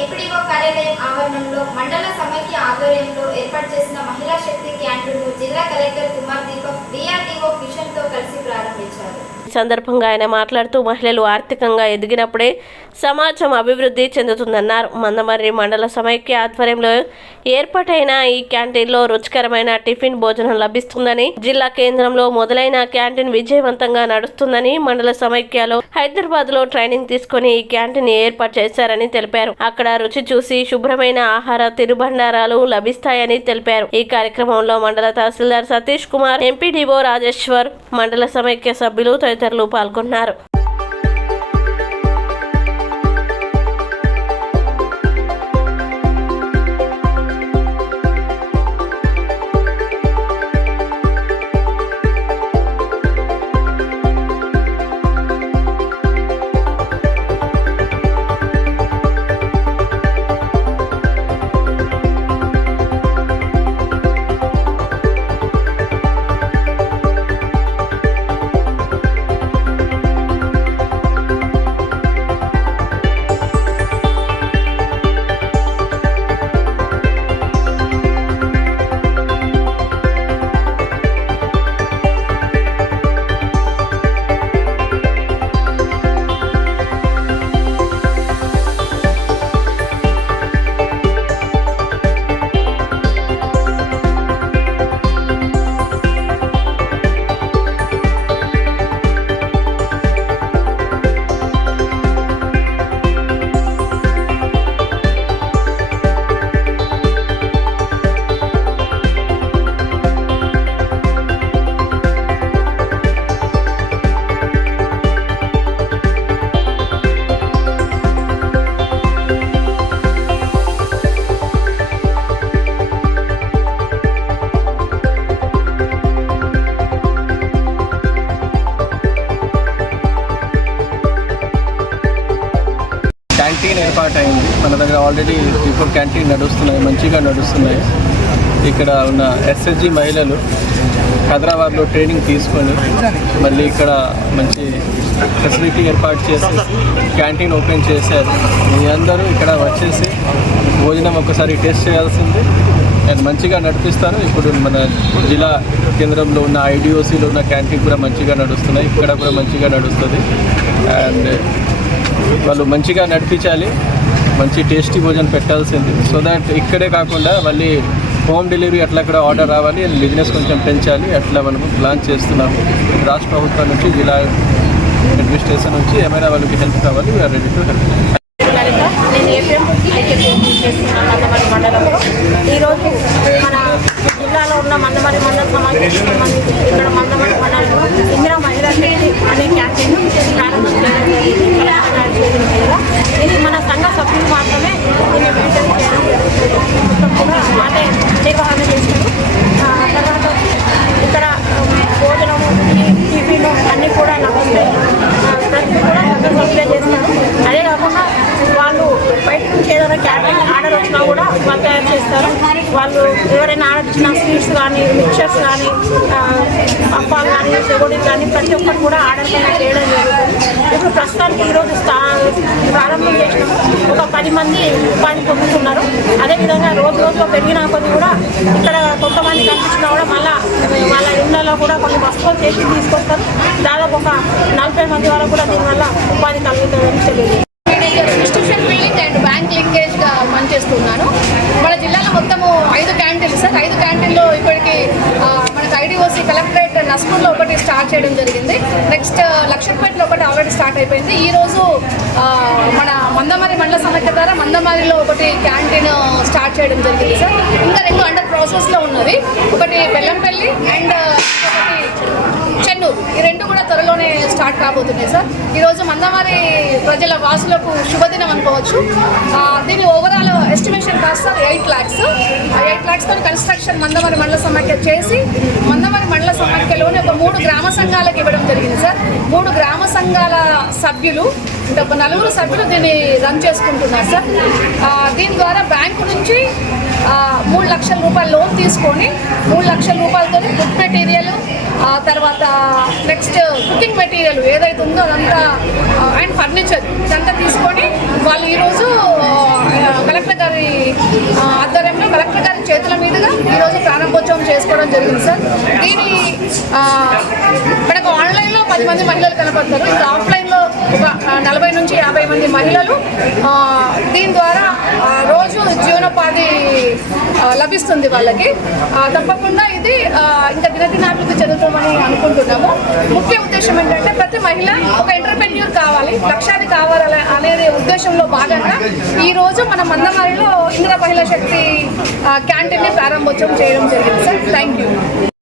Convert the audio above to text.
MPDO కార్యాలయం ఆవరణంలో మండల సమైక్య ఆధ్వర్యంలో ఏర్పాటు చేసిన మహిళా శక్తి క్యాంటీన్ను జిల్లా కలెక్టర్ కుమార్ దీపక్ డిఆర్డీఓ కిషన్ తో కలిసి ప్రారంభించారు. ఈ సందర్భంగా ఆయన మాట్లాడుతూ మహిళలు ఆర్థికంగా ఎదిగినప్పుడే సమాజం అభివృద్ధి చెందుతుందన్నారు. మందమర్రి మండల సమైక్య ఆధ్వర్యంలో ఏర్పాటైన ఈ క్యాంటీన్లో రుచికరమైన టిఫిన్ భోజనం లభిస్తుందని, జిల్లా కేంద్రంలో మొదలైన క్యాంటీన్ విజయవంతంగా నడుస్తుందని, మండల సమైక్యలో హైదరాబాద్ లో ట్రైనింగ్ తీసుకుని ఈ క్యాంటీన్ ఏర్పాటు చేశారని తెలిపారు. అక్కడ రుచి చూసి శుభ్రమైన ఆహార తినుబండారాలు లభిస్తాయని తెలిపారు. ఈ కార్యక్రమంలో మండల తహసీల్దార్ సతీష్ కుమార్, ఎంపీడీఓ రాజేశ్వర్, మండల సమైక్య సభ్యులు తదితరులు పాల్గొన్నారు. క్యాంటీన్ ఏర్పాటైంది మన దగ్గర. ఆల్రెడీ 3-4 క్యాంటీన్ నడుస్తున్నాయి, మంచిగా నడుస్తున్నాయి. ఇక్కడ ఉన్న ఎస్ఎస్జి మహిళలు హైదరాబాద్లో ట్రైనింగ్ తీసుకొని మళ్ళీ ఇక్కడ మంచి ఫెసిలిటీ ఏర్పాటు చేసి క్యాంటీన్ ఓపెన్ చేశారు. మీ అందరూ ఇక్కడ వచ్చేసి భోజనం ఒకసారి టేస్ట్ చేయాల్సింది అండ్ మంచిగా నడిపిస్తారు. ఇప్పుడు మన జిల్లా కేంద్రంలో ఉన్న ఐడిఓసిలో ఉన్న క్యాంటీన్ కూడా మంచిగా నడుస్తున్నాయి, ఇక్కడ కూడా మంచిగా నడుస్తుంది. అండ్ వాళ్ళు మంచిగా నడిపించాలి, మంచి టేస్టీ భోజనం పెట్టాల్సింది. సో దాట్ ఇక్కడే కాకుండా మళ్ళీ హోమ్ డెలివరీ అట్లా కూడా ఆర్డర్ రావాలి, బిజినెస్ కొంచెం పెంచాలి. అట్లా మనము ప్లాన్ చేస్తున్నాము. రాష్ట్ర ప్రభుత్వం నుంచి, జిల్లా అడ్మినిస్ట్రేషన్ నుంచి ఏమైనా వాళ్ళకి హెల్ప్ కావాలి, వీఆర్ రెడీ టు హెల్ప్. నేను ఏపీఎం చేస్తున్నాను మందమర్రి మండలంలో. ఈరోజు మన జిల్లాలో ఉన్న మందమర్రి మండల సమాజానికి సంబంధించి ఇక్కడ మందమర్రి మండలంలో ఇందిరా మహిళా శక్తి అనే క్యాంటీన్ ప్రారంభించడం జరిగింది. ఇది మన సంఘ సభ్యులు మాత్రమే దీన్ని మెయింటైన్ చేయడం జరుగుతుంది. మొత్తం కూడా అంటే నిర్వహణ చేస్తారు. తర్వాత ఇక్కడ భోజనము, టిఫిన్ అన్నీ కూడా లభిస్తాయి. ప్రతి కూడా సంఘ సభ్యులే చేస్తారు. అదే కాకుండా వాళ్ళు బయట నుంచి ఏదైనా క్యాటరింగ్ ఆర్డర్ వచ్చినా కూడా వాళ్ళు తయారు చేస్తారు. వాళ్ళు ఎవరైనా ఆర్డర్ ఇచ్చిన స్వీట్స్ కానీ, మిక్చర్స్ కానీ, అప్పాలు కానీ, చెగోడీలు కానీ ప్రతి ఒక్కరు కూడా ఆర్డర్ పైన చేయడం జరుగుతుంది. ఇప్పుడు ప్రస్తుతానికి ఈరోజు ప్రారంభం చేసినాము. ఒక 10 మంది ఉపాధి పొందుతున్నారు. అదేవిధంగా రోజు రోజులో పెరిగిన కొద్ది కూడా ఇక్కడ కొంతమంది కనిపించినా కూడా మళ్ళీ వాళ్ళ ఇళ్లలో కూడా కొన్ని వస్తువులు చేసి తీసుకొస్తారు. దాదాపు ఒక 40 మంది వరకు కూడా దీనివల్ల ఉపాధి కలుగుతుందని తెలియదు. ఇన్స్టిట్యూషన్ బిల్డింగ్ అండ్ బ్యాంక్ లింకేజ్గా పనిచేస్తున్నాను. మన జిల్లాలో మొత్తము 5 క్యాంటీన్లు సార్. 5 క్యాంటీన్లో ఇప్పటికి మనకు ఐడిఓసి కలెక్టరేట్ నస్పూర్లో ఒకటి స్టార్ట్ చేయడం జరిగింది. నెక్స్ట్ లక్షపేటలో ఒకటి ఆల్రెడీ స్టార్ట్ అయిపోయింది. ఈరోజు మన మందమర్రి మండల సమైక్య ద్వారా మందమర్రిలో ఒకటి క్యాంటీన్ స్టార్ట్ చేయడం జరిగింది సార్. ఇంకా 2 అండర్ ప్రాసెస్లో ఉన్నవి. ఒకటి బెల్లంపల్లి అండ్ ఒకటి చెన్నూరు. ఈ 2 కూడా త్వరలోనే స్టార్ట్ కాబోతున్నాయి సార్. ఈరోజు మందమర్రి ప్రజల వాసులకు శుభదినం అనుకోవచ్చు. దీని overall estimation cost sir 8 lakhs. 8 lakhs construction Mandamarri మండల సమైక్య చేసి మందమర్రి మండల సమైక్యలోని ఒక 3 గ్రామ సంఘాలకు ఇవ్వడం జరిగింది సార్. 3 గ్రామ సంఘాల సభ్యులు అంటే ఒక 4 సభ్యులు దీన్ని రన్ చేసుకుంటున్నారు సార్. దీని ద్వారా బ్యాంకు నుంచి 3 లక్షల రూపాయల లోన్ తీసుకొని 3 లక్షల రూపాయలతో ఫుడ్ మెటీరియల్, తర్వాత నెక్స్ట్ కుకింగ్ మెటీరియల్ ఏదైతే ఉందో అదంతా అండ్ ఫర్నిచర్ ఇదంతా తీసుకొని వాళ్ళు ఈరోజు చేతుల మీదుగా ఈరోజు ప్రారంభోత్సవం చేసుకోవడం జరిగింది సార్. దీని మనకు ఆన్లైన్లో 10 మంది మహిళలు కనపడతారు, ఇంకా ఆఫ్లైన్లో ఒక 40 నుంచి 50 మంది మహిళలు దీని ద్వారా రోజు జీవనోపాధి లభిస్తుంది వాళ్ళకి. తప్పకుండా ఇది ఇంకా దినదినాభివృద్ధి చెందుతామని అనుకుంటున్నాము. ముఖ్య ఉద్దేశం ఏంటంటే ప్రతి మహిళ ఒక ఎంటర్‌ప్రెన్యూర్ కావాలి, లక్ష్యాన్ని కావాలి అనేది ఉద్దేశంలో భాగంగా ఈరోజు మన మందమరిలో ఇందిరా మహిళా శక్తి క్యాంటీన్ని ప్రారంభోత్సవం చేయడం జరిగింది సార్. Thank you.